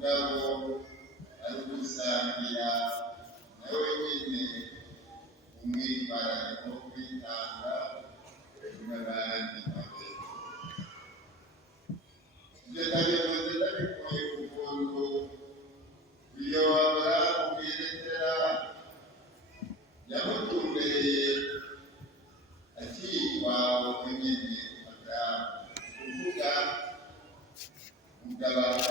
mugabo ari gusangira nawe nyine umwitwarariko wo kwitanga n'abandi babiri. Ibyo ndabivuze ndabikuye ku kuntu iyo Aburahamu Mwiretera yamutumbereye akitwa nyine Aburahamu, kuvuga mugabane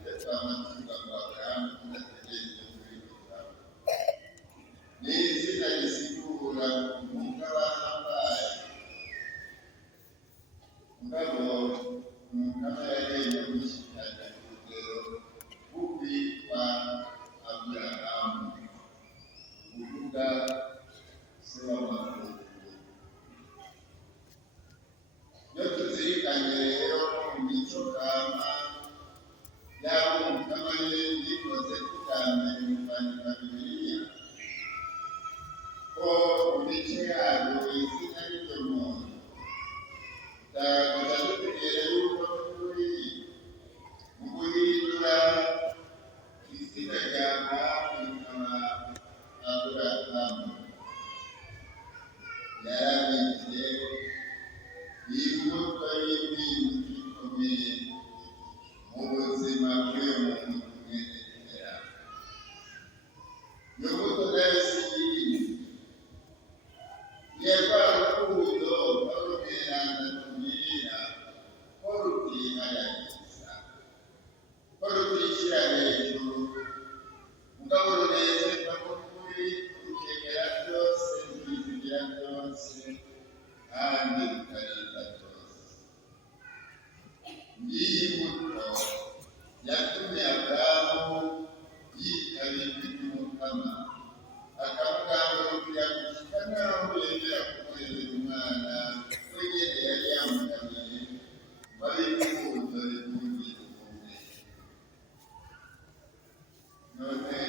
ndetse amatungo ngo Aburahamu tudategereje kuri Aburahamu ni izina risigura umugabane ambaye mugabo umugaba yagiye gushyikiranya urugero rw'ukwitwa Aburahamu, kuvuga se w'amatungo. Iyo tuzirikanye rero mu mico kama yaba umugaba yikoze kijyambere mu kwandika Bibiliya ko mu mico yayo izina ry'iryo muntu tuza dutegereje yuko turi mu guhindura izina rya Aburahamu rikaba Aburahamu. Yarabitse imbuto y'impinduka ikomeye mu buzima bw'uyu muntu Mwiretera. Iyo mbuto nayo si iyindi, ni rwa rukundo Pawulo Mweranda atubwira ko rutihayagiza, ko rutishyira hejuru, mugabo runezerwa n'ukuri, rukemera byose, rukizigira byose, kandi rukarinda byose. Ngiyi mbuto yatumye Aburahamu yitabirwa iby'Umukama, akamukangurukira gushyika n'aho yemera kumwohereza umwana we nyine yari yamugamiye ngo abe imbuto rivuye kumwe. None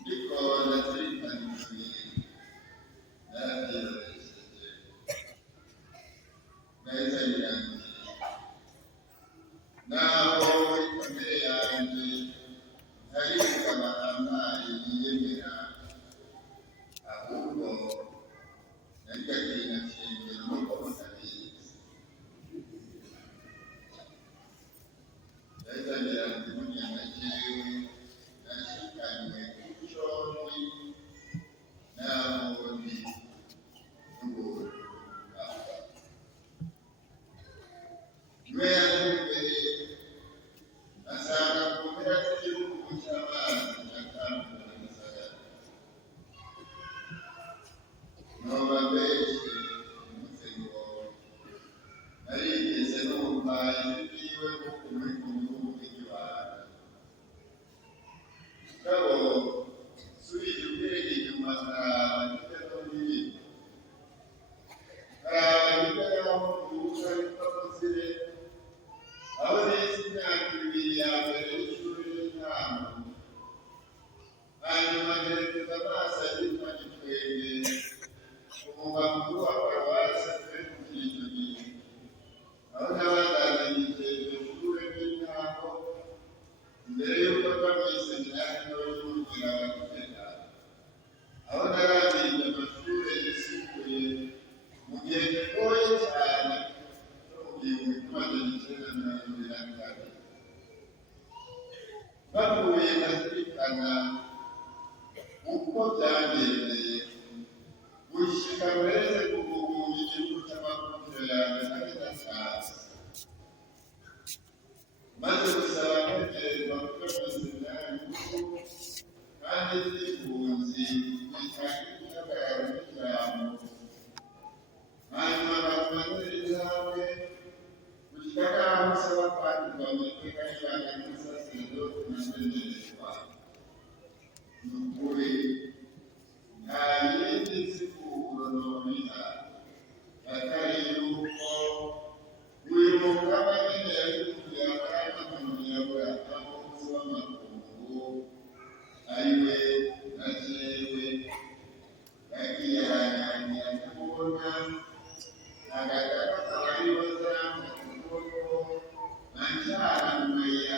ndiko ndazirikana ibintu narabyiroresheje nahise birangiye, naho muri kamere yanjye ntaribuka amahambaye yiyemera, ahubwo nari gatinda nshingiro nuko mutabizi. Nahise birangiye burya na jewe nashikanywe kuco ndi naho ndi n'ubuntu bwawe. Niwe yantumbereye asanga ku mpera z'igihugu cy'amazi atandukanye n'isagara. Noba mbese umunsi ngo narigeze numva ijwi ryiwe nk'ukuri ku gihugu cy'igiwanda. Mugabo nsubije ubwenge inyuma nkaraba hirya no hino, nkaraba hirya y'aho mvuka yitwa Muzire, aho nize imyaka ibiri ya mbere y'ishuri y'intango, hanyuma ngerekeza amaso ahitwa Gitwenge, umurwa mukuru wa Paruwasi twerekeye icyo gihe, aho nabandanirije iryo shuri ry'intango mbere y'uko mva mu iseminari nto y'Urugira wa Gitega, aho narangije amashuri yisumbuye mu gihe gigoye cyane cyo mu gihumbi kimwe magana icyenda mirongo irindwi na kabiri. Bavuye ndazirikana uko byagendeye gushyika uretse kuguhunga igihugu cy'amakuru yanjye nari ndasaza, maze gusaba kwegerezwa kuja mu iseminari nkuru kandi nzifunzi bitanga igihagararo n'ijambo, hanyuma bakumaniriza hamwe gushyika n'aho usaba kwandikwa mu iteka ry'ibanga ry'umusaseredoti nasenderezwa. Ni ukuri nta yindi nsiguro nobiha atari yuko uyu mugaba nyine yabikuye Aburahamu akamuyobora aho umunsi w'amakungu ari we na jewe yagiye aranyangira kubona agataka ariho zamu kuboko nanjara mu mayira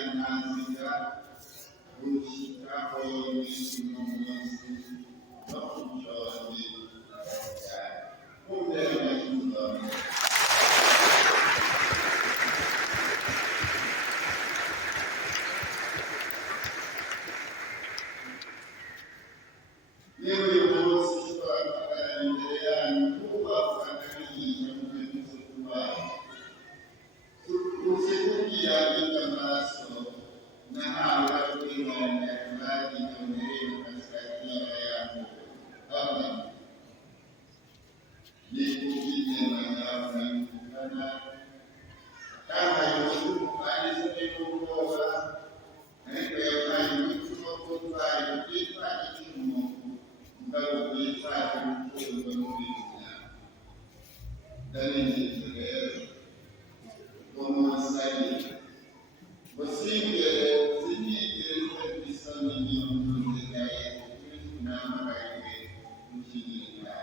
sinigeze isoni n'intuzigaye nambaye gukirira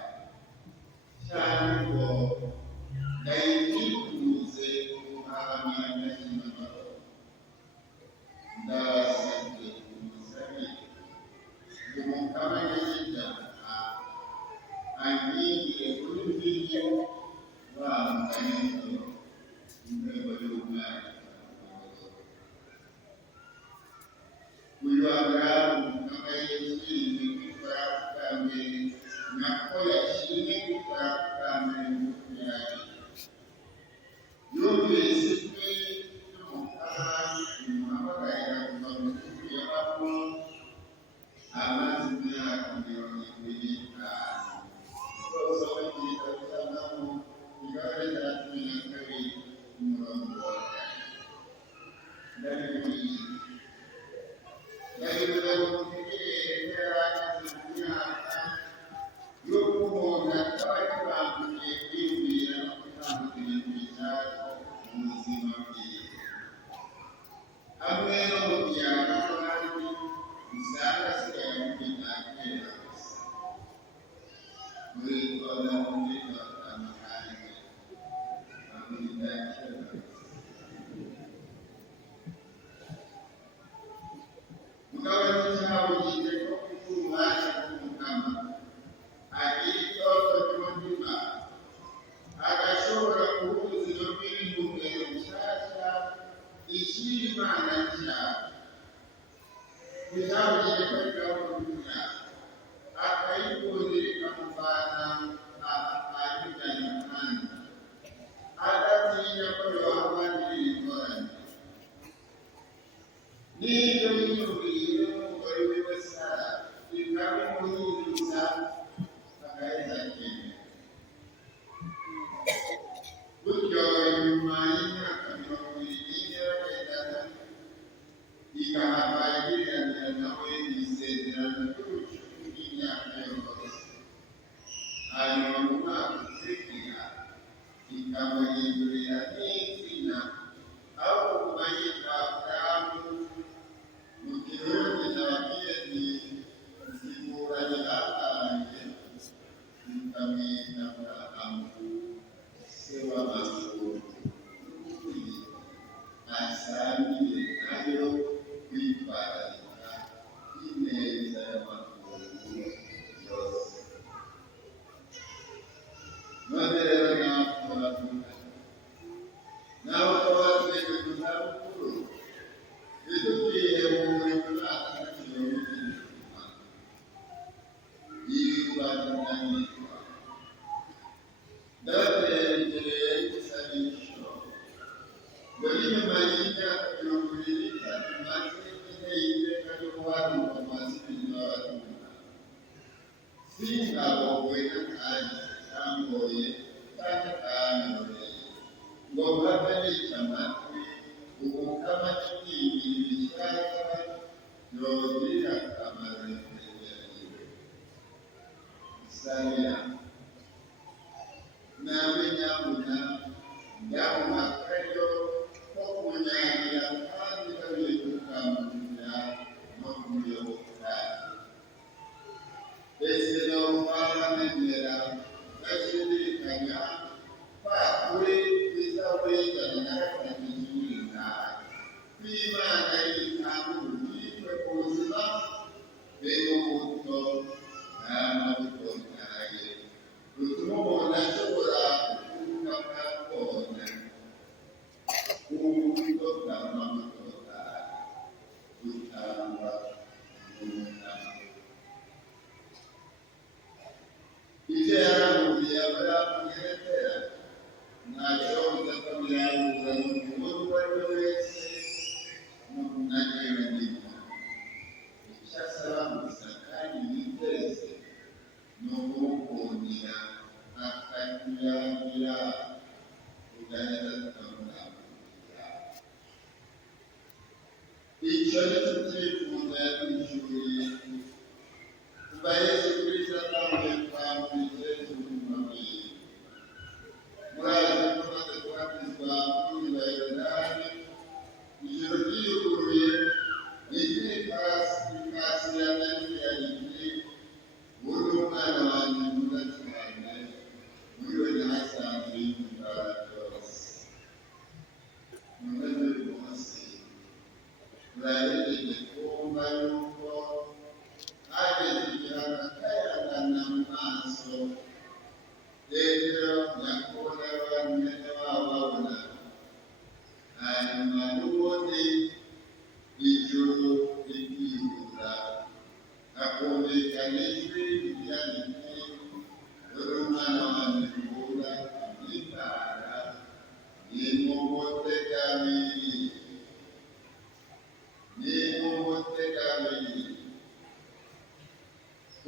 cyane ngo ndayikuze kuhamya n'imana ndabasabye umusabe umukama y'ijana anyigire kuri video bambaye intego y'umwana kuyobora umukama y'ijana gukora bwa mbere nako yashimye gukora bwa mbere n'ukunyari yumvise ijwi ry'umukama rimuhamagarira kuva mu gihugu y'abapfu amaze imyaka 25 rwose bagiye kuzanamo igare rya 12 umurongo wa kane ndabivuga ngo mutegereze yaragize mu myaka yo kubona abakibambuye kwibwira no gutanga ibintu bishyashya mu buzima bwiwe hamwe no mu byaro n'abandi usanga asigaye amubita kera gusa muri kona muri amahanga amubita kera gusa mugabo n'icyaho gihe ko kumwanya w'umukama agira itoto ry'umutima agashobora kuba ubuzima bw'intumbero nshyashya ishyira imana nshya bizabuye ko ikabona akayikundira ikamuvana ahajyanye kandi adatinya ko yohabanira ingorane n'ibyo yiyumviriye n'umugore wiwe Sara bikabimuhinduriza agaheza kene gutyo nyuma y'imyaka 20 y'abagendana ikahava igiranira nawe isezerano ry'ubucuti bw'imyaka yose hanyuma mu mwaka ukurikira ikamuhindurira n'izina aho kuba yitwa Aburahamu mu kirundi nababwiye nti ziburanye batangiye ikamwita Aburahamu se w'amazuru asangiye nayo kwitwararika ineza y'amafunguro yose none rero natwe baravuga naho tuba tugeze ku zabukuru bidukwiye mu murimo natwe n'ikiyobora yirirwa tunanirwa ndabategereye gusabisho ngo n'inyuma y'imyaka 23 maze inteye iteka ryo guhanuka amazi ibintu b'abatumwa singabowe n'akanya kangoye kandi kanyoreye ngo mpave nica amatwi umukama n'ibyiringiro bishyashya yogirira akamaro imbere Isaya n'amenyabuna byamumakayo ko kunyangira kandi kabiye gukangurira no kuyoboka ese no kwaramemera bashidikanya bakuri bizawurengana n'abakanizurina kw'Imana y'itanguru yitwe ku buzima bene umuto n'amabuto ntaye rutuma umuntu ashobora kuvuga bwakone uburyo bw'amabuto butangwa n'umwami ibyo yaramubwiye Aburahamu yerekera ntacyo bidakomera yuzanye umuntu uwo ari we wese no kunagera n'imana icyo asaba gusa kandi yiteze ni ukumukundira akakurangira ugahita tukamurangurira icyo ni cyo cyifuzo yatwishyuriye kuva Yesu Kristo atangiye kwambura ubuzima bwiwe murazi ko tumaze kubatizwa muri Yorodani ijoro ry'iyuguru turahejeje kumva yuko hageze igihangakayangana mu maso rero nyakubona bamwe babo babona hanyuma n'ubundi ijuru rikihura hakumvikana ijwi rigira riti dore umwana wanjye nkunda amwitanga nimumutegamiriye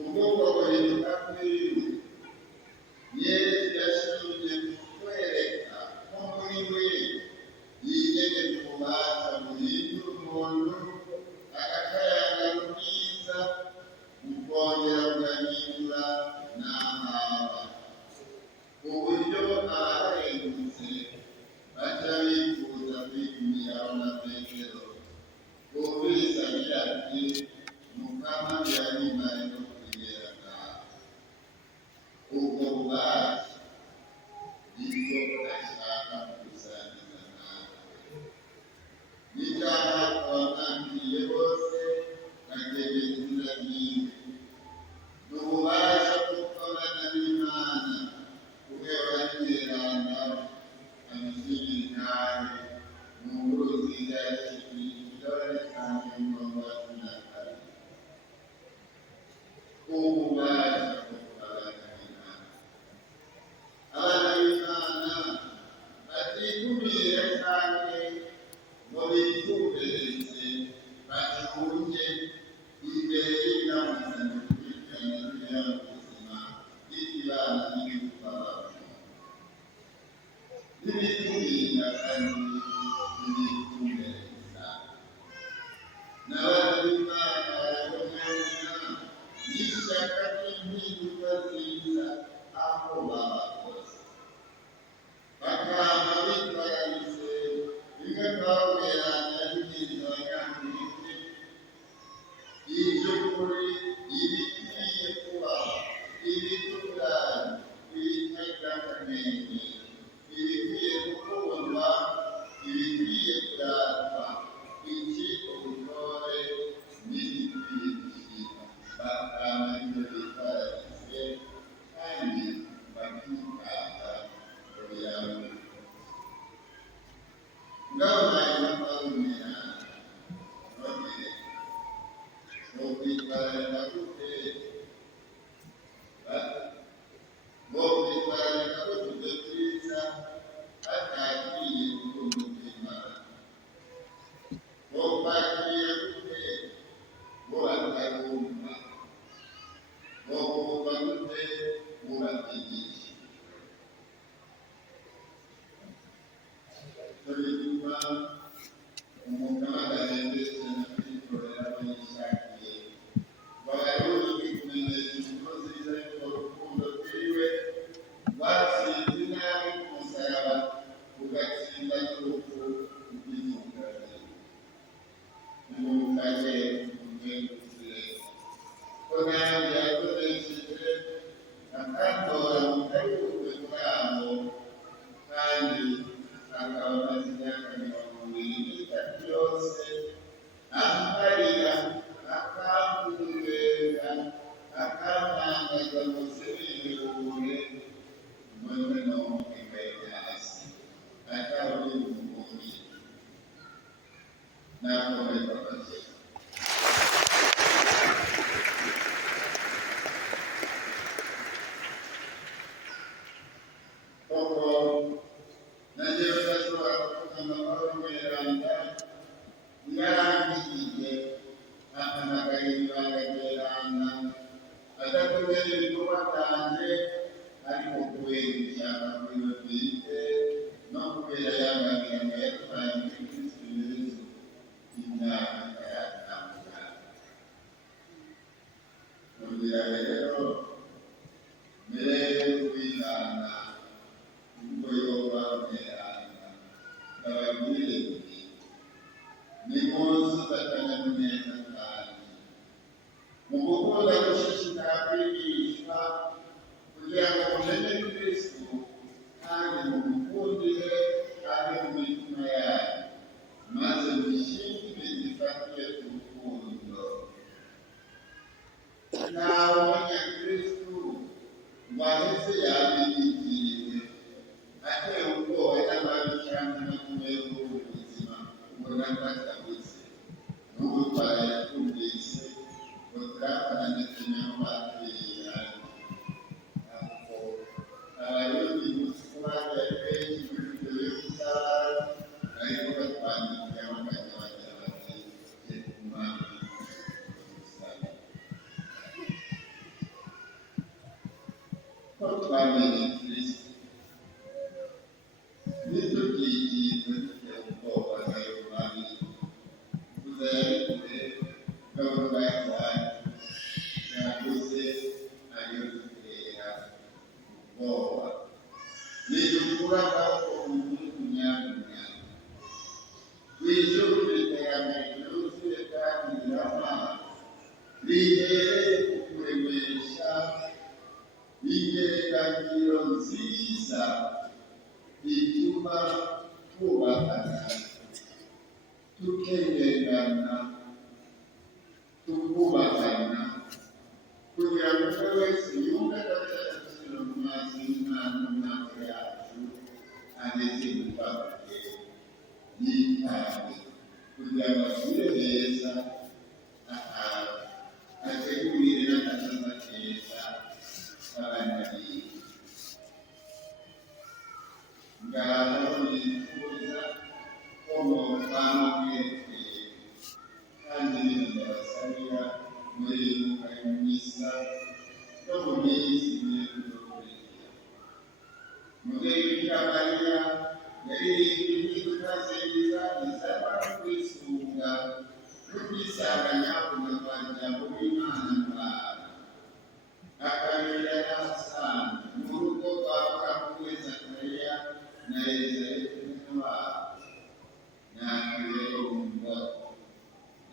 ubwoko buhinduka kwiwe Yesu yashingiye kutwereka ko muri we yiyegeje ububasha buhindura umuntu agakayangana ubwiza bukongera bugahindura n'amahaba ku buryo abaherutse baca bifuza kwigumiraho na Petero bumvise agira ati Mukama birahimbare no kwizera kwawe ubwo bubasha nibwo ashaka kugusangiza nawe n'icyaha abamwakiriye bose bategeka inzira yiwe n'ububasha bwo gukorana n'Imana kubera n'imyiranda abishyigikane mu nkuru nziza y'ikigore kandi ngomba kunakara ububasha bwo gukorana n'Imana abana b'Imana batikumire kandi ngo bitumbereze bacunge imbere y'inamuzana gukurikirana n'ibinyabuzima by'ikibana n'ibikubabaho n'ibiturinda kandi n'ibitumereza n'abana b'Imana barabonana n'ishyaka ry'impinduka nziza aho baba hose bakaba bitwararitse bimwe twaberanya n'ibyiza bagambiriye iby'ukuri ibikwiye kubaho ibitunganye ibitagira akanenge ibikwiye gukundwa ibikwiye kuratwa iki ubutore n'ibikwiye gushyirwa bakaba ibyo bitwararitse kandi bakitanga ngo birabe ngabaye n'abamenya none bokwitwararika gute bokwitwararika ko ibyo byiza batakiriye urukundo rw'Imana bokwakira gute bo batarumva bokumva gute bo batigisha tubituma umugaba agahembesha na kwikorera abo yishakiye babarundi kumenyesha inkuru nziza y'urwo rukundo rwiwe rwatsinze inabi ku musaraba ugatsinda n'urupfu rw'intungane nimumukaje mumwegukire ko nanjye yakoresheje akantora mu karuhuko kabo kandi akaba amaze imyaka 23 yose amparira akamurera akamangaza musebihure none no mukikaye hasi akaba umugonyi nakomeye babaze koko nanjye bashobora kuvuga amahoro mweranda yarangiye ahamagaye ibanga ryeranda adakomeye ibikorwa byanjye ariko kubera ishyaka kwiwe bwite no kubera yabagirana yatwaye muri Kristo Yesu imyaka ikayatambura kugira rero mbere yo kwihana ubwo yoba mweranda ndababwire nti nimuze akanyamuneza kandi mu gukunda gushishikara kwigishwa kugira ngo mumenye Kristo kandi mumukundire abe mu mitima yanyu maze mushyingire gifata beberapa nantinya mati aku kalau di sekolah dari Indonesia dari depan yang macam-macam di rumah korban Inggris itu di Tiongkok atau Bali budaya kebebasan dan khusus ayu daerah bahwa di ukuran umumnya wujud di daerah itu sudah dilama di Indonesia di daerah sisa di cuma kuatan tukendana tukubakana kugira ngo umwe wese yumve ko atashyira mu maso y'Imana n'umwaka yacu ageze mu bwenge yitaye kugira ngo asubire neza ategurire n'akazaza keza abana biwe ngaho nifuza ko muvamo mwese kandi ndabasabira muri ayo misa no mu minsi y'urukundo mubyeyi bikira Mariya yaririmbye impinduka nziza zizaba no kwisunga no kwisanganya ku majambo y'Imana Mwana akabera n'abasanzwe mu rugo rwa Mukama Zakariya na Elizabeti n'abana natwe umva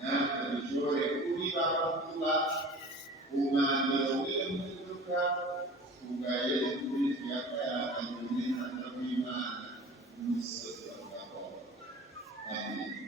natwe dushobore kubibaho kuba umwambaro w'impinduka ubwa Yesu Kristo yagaragajwe n'Umwana w'Imana n'umusozi wa Gahoro. Amen.